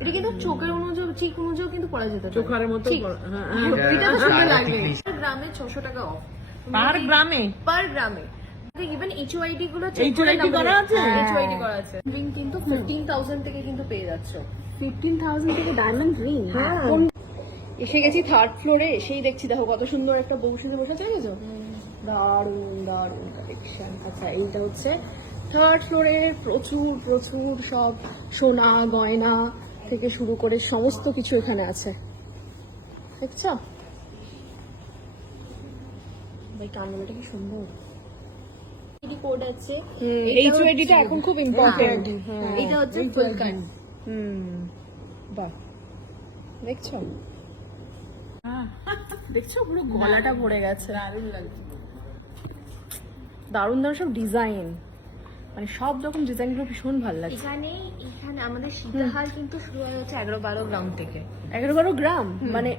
এটা কিন্তু চোখের অনুযায়ী চিক অনুযায়ী কিন্তু পরা যেতে পারে। চোখের মতো ঠিক। এটা তো সুন্দর লাগবে। গ্রামে 600 টাকা অফ পার গ্রামে। ইভেন HYD গুলো HYD করা আছে? HYD করা আছে। রিং কিন্তু 15,000 থেকে কিন্তু পেয়ে যাচ্ছ। 15,000 থেকে ডায়মন্ড রিং। এসে গেছি থার্ড ফ্লোরে, এসেই দেখছি দেখো কত সুন্দর একটা বৌসিতে বসে দেখেছো, দারুন দারুন কালেকশন। আচ্ছা এইটা হচ্ছে থার্ড ফ্লোরে, প্রচুর প্রচুর সব সোনা গয়না থেকে শুরু করে সমস্ত কিছু এখানে আছে, দেখছো ভাই কানগুলোটা কি সুন্দর। কোড আছে, HYD টা এখন খুব ইম্পর্টেন্ট। এটা হচ্ছে ফুল কাট। বাহ, দেখছো দেখছো পুরো গলাটা ভরে গেছে, দারুণ লাগছে। দারুণ দারুণ সব ডিজাইন, মানে সব রকম ডিজাইন গুলো ভীষণ ভালো লাগছে। এখানে আমাদের সীতাহার কিন্তু শুরু হয়ে যাচ্ছে 11-12 গ্রাম থেকে। 11-12 গ্রাম, মানে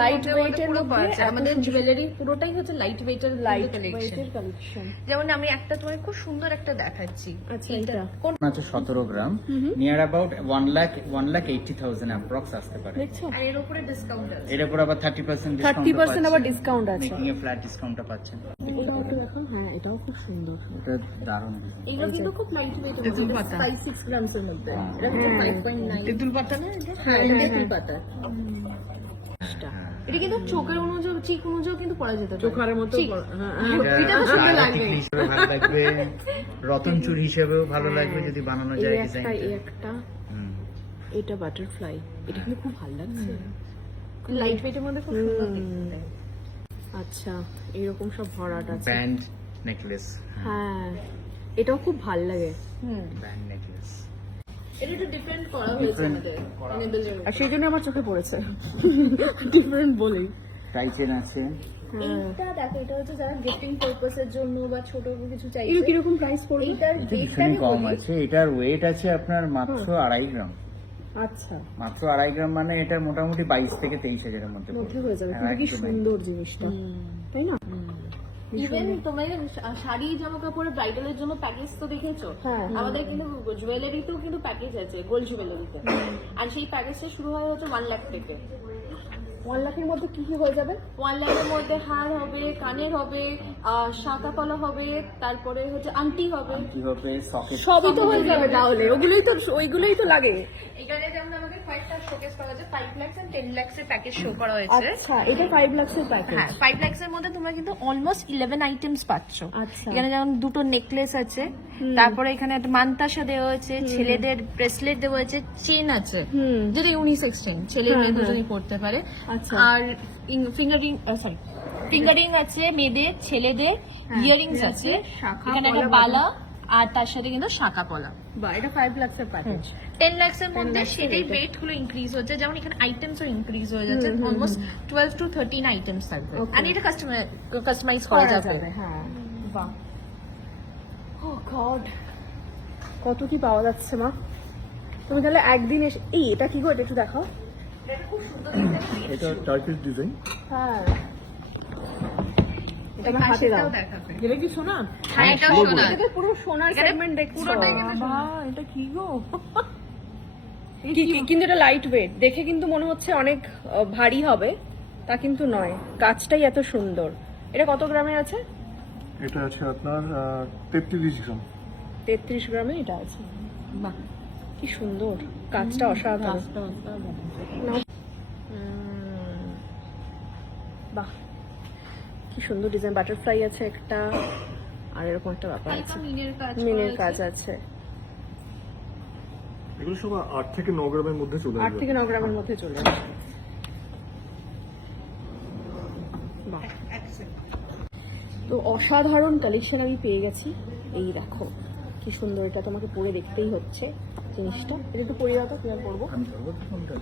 লাইট ওয়েটের মধ্যে আমাদের জুয়েলারি পুরোটাই হচ্ছে লাইট ওয়েটের কালেকশন। যেমন আমি একটা তোমার খুব সুন্দর একটা দেখাচ্ছি। আচ্ছা এটা কোন আছে 17 গ্রাম, নিয়ার অ্যাবাউট 1,80,000 অ্যাপ্রক্স আসতে পারে। দেখছো, আর এর উপরে ডিসকাউন্ট আছে। এর উপর আবার 30% 30% আবার ডিসকাউন্ট আছে। মেকিং এ ফ্ল্যাট ডিসকাউন্টটা পাচ্ছেন। এটাও একটু দেখো, হ্যাঁ এটাও খুব সুন্দর। এটা দারুণ ডিজাইন। এগুলো কিন্তু খুব লাইট ওয়েট, তেঁতুল পাতা। 5-6 গ্রামস এর মধ্যে। এটা কিন্তু 5.9। তেঁতুল পাতা না এটা? হ্যাঁ, তেঁতুল পাতা। এটা কিন্তু চোখের অনুযায়ী চিক অনুযায়ী কিন্তু পরা যেতে পারে। চোখের মতো ঠিক। এটা তো সুন্দর লাগবে। হিসেবে ভালো লাগবে, রতন চুরি হিসেবেও ভালো লাগবে যদি বানানো যায় এই ডিজাইন। একটা, এই একটা, এটা বাটারফ্লাই, এটা কিন্তু খুব ভালো লাগছে। লাইট ওয়েটের মধ্যে খুব সুন্দর দেখতে। আচ্ছা এরকম সব ভরাট আছে। ব্যান্ড নেকলেস, হ্যাঁ এটাও খুব ভালো লাগে। Band necklace. এটা একটু ডিফারেন্ট করা হয়েছে আমাদের মিডলের। আর সেই জন্য আমার চোখে পড়েছে, ডিফারেন্ট বলেই। টাই চেন আছে। এইটা দেখো, এটা হচ্ছে যারা গিফটিং পারপাসের জন্য বা ছোট কিছু চাইছে। এর কিরকম প্রাইস পড়বে? এইটার এটা ভীষণই কম আছে, এটার ওয়েট আছে আপনার মাত্র 2.5 গ্রাম। আচ্ছা মাত্র 2.5 গ্রাম, মানে এটা মোটামুটি 22 থেকে 23,000 এর মধ্যে মধ্যে পড়বে। হয়ে যাবে, হ্যাঁ, কিন্তু কি একদমই। সুন্দর জিনিসটা, তাই না? ইভেন তোমার শাড়ি জামা কাপড়ের ব্রাইডালের জন্য প্যাকেজ তো দেখেছো। হ্যাঁ। আমাদের কিন্তু জুয়েলারিতেও কিন্তু প্যাকেজ আছে, গোল্ড জুয়েলারিতে। আর সেই প্যাকেজটা শুরু হয় হচ্ছে 1 লাখ থেকে। 1 লাখের মধ্যে কি কি হয়ে যাবে? 1 লাখের মধ্যে হার হবে, কানের হবে, শাঁখা পলা হবে, তারপরে হচ্ছে আংটি হবে। কি হবে সকেট, সবই তো হয়ে যাবে তাহলে, ওইগুলোই তো লাগে। এখানে যেমন আমাদের কয়েকটা শোকেস করা আছে, 5 লাখ আর 10 লাখের প্যাকেজ শো করা হয়েছে। আচ্ছা এটা 5 লাখের প্যাকেজ। হ্যাঁ, 5 লাখস এর মধ্যে তোমরা কিন্তু অলমোস্ট 11 আইটেমস পাচ্ছ। আচ্ছা। এখানে যেমন দুটো নেকলেস আছে, তারপরে এখানে একটা মানতাসা দেওয়া হয়েছে, ছেলেদের ব্রেসলেট দেওয়া হয়েছে, চেন আছে যেটা ইউনিসেক্স চেন, ছেলে মেয়ে দুজনেই পড়তে পারে। আচ্ছা। আর ফিঙ্গারিং আছে মেয়েদের, ছেলেদের, ইয়ারিংস আছে, শাঁখা, এখানে একটা পলা, বালা, আর তার সাথে কিন্তু শাঁখা পলা। বা এটা 5 লাখের প্যাকেজ। 10 লাখস এর মধ্যে সেটাই ওয়েট গুলো ইনক্রিজ হচ্ছে, যেমন এখানে আইটেমসও ইনক্রিজ হয়ে যাচ্ছে, অলমোস্ট 12 to 13 আইটেমস থাকবে। আর এটা কাস্টমাইজ করা যাবে। হ্যাঁ বাহ, ও গড কত কি পাওয়া যাচ্ছে মা। তুমি তাহলে একদিন এসে, এই এটা কি গো, এটা একটু দেখাও। এটা টার্কিশ ডিজাইন। হ্যাঁ এটা আমার হাতে দাও। এটা কি সোনা? হ্যাঁ, এটাও সোনা। এটাকে পুরো সোনার সেগমেন্ট দেখছো। পুরোটাই কিন্তু বাবা এটা কি গো? কিন্তু এটা লাইট ওয়েট, দেখে কিন্তু মনে হচ্ছে অনেক ভারী হবে, তা কিন্তু নয়, কাজটাই এত সুন্দর। এটা কত গ্রামের আছে? এটা আছে আপনার 33 গ্রাম। 33 গ্রামে এটা আছে। বাহ কি সুন্দর, কাজটা অসাধারণ। বাহ কি সুন্দর ডিজাইন, বাটারফ্লাই আছে একটা, আর এরকম একটা ব্যাপার আছে, মিনের কাজ আছে। এগুলো সব 8 থেকে 9 গ্রামের মধ্যে চলে 8 আসবে। থেকে 9 গ্রামের মধ্যে চলে আসবে। বাহ তো অসাধারণ কালেকশন আমি পেয়ে গেছি। এই দেখো কি সুন্দর, এটা তোমাকে পরে দেখতেই হচ্ছে জিনিসটা। এটা একটু পরে দাও তো, কিভাবে পরবো? আমি ধরবো তো ফোনটা।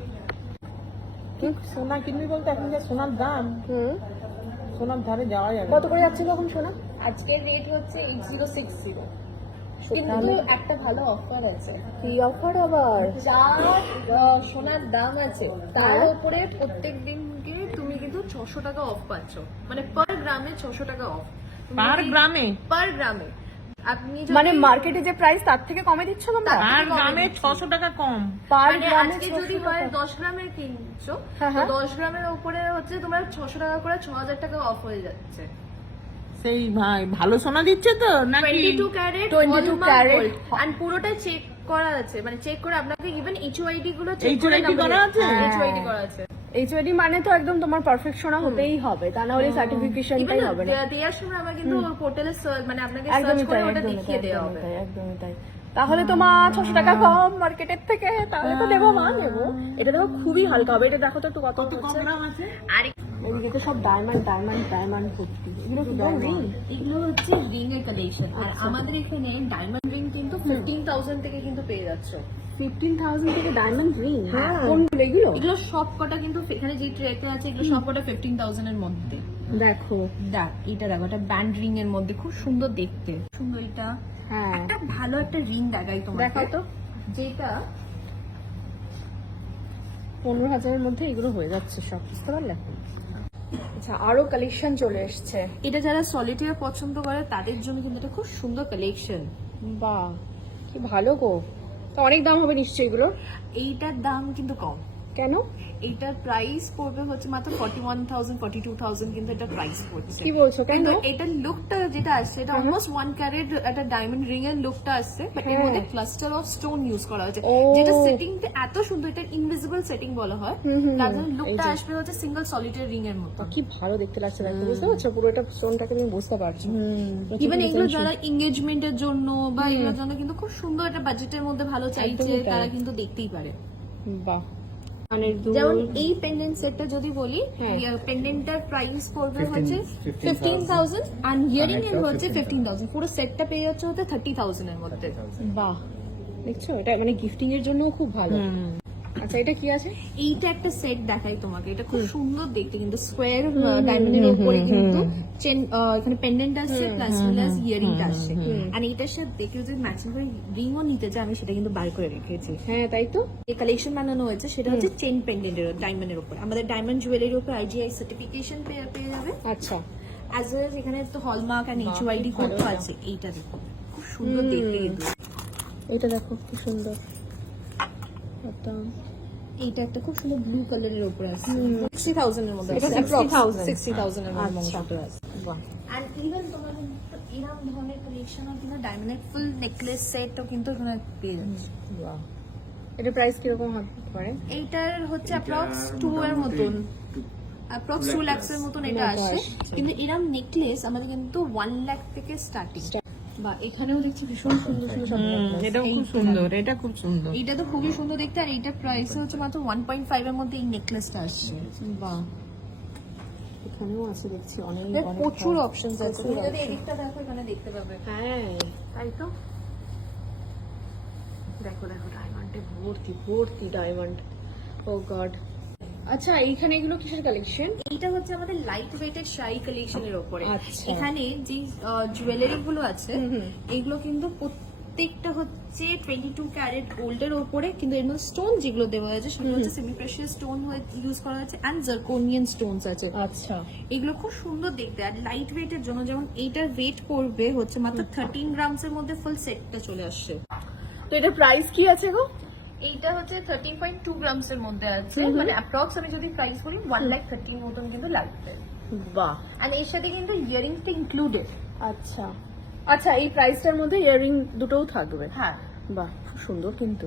সোনা কিনবি বলতে এখন যা সোনার দাম, সোনার ধারে যাওয়া যাবে। কত করে যাচ্ছে কখন সোনা? আজকের রেট হচ্ছে 8060, কিন্তু একটা ভালো অফার আছে। কি অফার আবার? যা সোনার দাম আছে তার উপরে প্রত্যেক দিনকে তুমি কিন্তু 600 টাকা অফ পাচ্ছ, মানে পার গ্রামে 600 টাকা অফ। পার গ্রামে? পার গ্রামে আপনি যদি মানে মার্কেটে যে প্রাইস তার থেকে কমে দিচ্ছ তোমরা? আর গ্রামে 600 টাকা কম। পার মানে গ্রামে আজকে যদি হয় 10 গ্রামের কিনছো, হ্যাঁ, তো হ্যাঁ। 10 গ্রামের উপরে হচ্ছে তোমার 600 টাকা করে 6000 টাকা অফ হয়ে যাচ্ছে। সেই ভাই ভালো সোনা দিচ্ছে তো নাকি? 22 ক্যারেট 22 carat। and পুরোটাই চেক করা আছে, মানে চেক করে আপনাকে ইভেন HYD গুলো চেক করে HYD করা আছে? HYD করা আছে। HOD মানে তো একদম তোমার পারফেক্ট সোনা হতেই হবে, তা না হলে সার্টিফিকেশনটাই হবে না। দেওয়ার সময় আমার কিন্তু পোর্টালে মানে আপনাকে সার্চ একদমই করে তাই, ওটা একদমই দেখিয়ে তাই, দেওয়া একদমই হবে। তাই, একদমই তাই। তাহলে তো মা 600 টাকা কম মার্কেটের থেকে, তাহলে তো দেবো মা, দেবো। এটা দেখো খুবই হালকা হবে, এটা দেখো তো একটু কত কম হচ্ছে। দাম আছে? আর এদিকে তো সব ডায়মন্ড ডায়মন্ড ডায়মন্ড ভর্তি, এগুলো কি ডায়মন্ড? এগুলো হচ্ছে রিং এর কালেকশন, আর আমাদের এখানে ডায়মন্ড রিং কিন্তু 15,000 থেকে কিন্তু পেয়ে যাচ্ছে। 15,000 থেকে ডায়মন্ড রিং? হ্যাঁ। কোনগুলো এগুলো? এগুলো সব কটা কিন্তু এখানে যে ট্রেতে আছে এগুলো সব কটা 15,000 এর মধ্যে। দেখো, দেখ এটা দেখো, এটা ব্যান্ড রিং এর মধ্যে খুব সুন্দর দেখতে, সুন্দর। এটা হ্যাঁ একটা ভালো একটা রিং দেখাই তোমাকে, দেখাও তো। যেটা 15,000 এর মধ্যে এগুলো হয়ে যাচ্ছে সব, বুঝতে পারলে? আচ্ছা, আরো কালেকশন চলে এসছে। এটা যারা সলিটেয়ার পছন্দ করে তাদের জন্য কিন্তু এটা খুব সুন্দর কালেকশন। বাহ, কি ভালো গো। তো অনেক দাম হবে নিশ্চয়ই এগুলো? এইটার দাম কিন্তু কম, কেন? এইটার প্রাইস পড়বে হচ্ছে মাত্র 41,000 42,000 কিন্তু এটা প্রাইস পড়ছে। কি বলছো, কেন? কিন্তু এটার লুকটা যেটা আসছে এটা অলমোস্ট 1 ক্যারেট একটা ডায়মন্ড রিং এর লুকটা আসছে, বাট এর মধ্যে ক্লাস্টার অফ স্টোন ইউজ করা হয়েছে, ও। যেটা সেটিং এত সুন্দর, এটা ইনভিজিবল সেটিং বলা হয়। তার জন্য লুকটা আসবে হচ্ছে সিঙ্গেল সলিটারি রিং এর মতো। কি ভালো দেখতে লাগছে, দেখতে বুঝতে পারছো? পুরো এটা স্টোনটাকে তুমি বুঝতে পারছো। ইভেন এগুলো যারা এঙ্গেজমেন্টের জন্য বা এগুলোর জন্য কিন্তু খুব সুন্দর একটা বাজেটের মধ্যে ভালো চাইছে, একদমই তাই। তারা কিন্তু দেখতেই পারে। বাহ, কানের দুল। যেমন এই পেন্ডেন্ট সেটটা যদি বলি, হ্যাঁ। পেন্ডেন্টটার প্রাইস পড়বে হচ্ছে 15,000 15,000 আর ইয়ারিং এর কানেরটাও হচ্ছে 15,000 15,000, পুরো সেটটা পেয়ে যাচ্ছে হচ্ছে 30,000 এর মধ্যে। বাহ, দেখছো এটা মানে গিফটিং এর জন্য খুব ভালো। আচ্ছা, এটা কি আছে? এইটা একটা সেট দেখাই তোমাকে, এটা খুব সুন্দর দেখতে, কিন্তু স্কোয়ার ডায়মন্ডের উপরে কিন্তু চেন, এখানে পেন্ডেন্ট আসছে প্লাস প্লাস ইয়ারিংটা আসছে, আর এইটার সাথে দেখে যদি ম্যাচিং করে রিংও নিতে চাই আমি সেটা কিন্তু বার করে রেখেছি। হ্যাঁ, তাই তো। যে কালেকশন বানানো হয়েছে সেটা হচ্ছে চেন পেন্ডেন্টের ডায়মন্ডের উপর, আমাদের ডায়মন্ড জুয়েলারির উপর IGI সার্টিফিকেশন পেয়ে যাবে, আচ্ছা, অ্যাজ ওয়েল এস এখানে তো হলমার্ক এন্ড HYD কোড আছে। এইটা দেখো খুব সুন্দর দেখতে কিন্তু, এটা দেখো কি সুন্দর। এটা এইটা একটা খুব সুন্দর ব্লু কালারের উপরে আছে, 60,000 এর মধ্যে এটা আছে, 60,000 60,000 এর মধ্যে আচ্ছা। মঙ্গলসূত্র আছে। বাহ, এন্ড ইভেন তোমার কিন্তু এরকম ধরনের কালেকশনও কিন্তু ডায়মন্ডের ফুল নেকলেস সেটও কিন্তু এখানে পেয়ে যাচ্ছে। বাহ। এটা প্রাইস কিরকম হতে পারে? এইটার হচ্ছে অ্যাপ্রক্স 2 এর মতন, অ্যাপ্রক্স 2 লাখস এর মতন এটা আসছে, কিন্তু এরকম নেকলেস আমাদের কিন্তু 1 লাখ থেকে স্টার্টিং। বা এখানেও দেখছি ভীষণ সুন্দর সুন্দর necklace। এটা খুব সুন্দর, এটা খুব সুন্দর। এইটা তো খুবই সুন্দর দেখতে, আর এইটার প্রাইস হচ্ছে মাত্র 1.5 এর মধ্যে এই নেকলেসটা আসছে। বাহ, এখানেও আছে দেখছি অনেক এর অনেক প্রচুর ধরনের। অপশনস আছে, তুমি যদি এদিকটা দেখো এখানে দেখতে পাবে। হ্যাঁ, তাই তো। দেখো দেখো, ডায়মন্ডে ভর্তি ভর্তি ডায়মন্ড। ও গড। আচ্ছা, এইখানে এগুলো কিসের কালেকশন? এইটা হচ্ছে আমাদের লাইট ওয়েটের শাড়ি কালেকশনের উপরে। আচ্ছা। এখানে যে জুয়েলারি গুলো আছে এগুলো কিন্তু প্রত্যেকটা হচ্ছে 22 ক্যারেট গোল্ডের উপরে, কিন্তু এর মধ্যে স্টোন যেগুলো দেওয়া আছে সেগুলো হচ্ছে সেমি প্রেশিয়াস স্টোন ইউজ করা হয়েছে এন্ড জারকোনিয়ান স্টোনস আছে। আচ্ছা, এগুলো খুব সুন্দর দেখতে, আর লাইট ওয়েটের জন্য যেমন এইটার ওয়েট করবে হচ্ছে মাত্র 13 গ্রামস এর মধ্যে ফুল সেটটা চলে আসছে। তো এটা প্রাইস কি আছে গো? এইটা হচ্ছে 13.2 গ্রামস এর মধ্যে আছে, মানে অ্যাপ্রক্স আমি যদি প্রাইস বলি 1,30,000 মতন কিন্তু লাগবে। বাহ, আর এর সাথে কিন্তু ইয়ারিংসটা ইনক্লুডেড। আচ্ছা আচ্ছা, এই প্রাইসটার মধ্যে ইয়াররিং দুটোও থাকবে? হ্যাঁ। বাহ, খুব সুন্দর কিন্তু।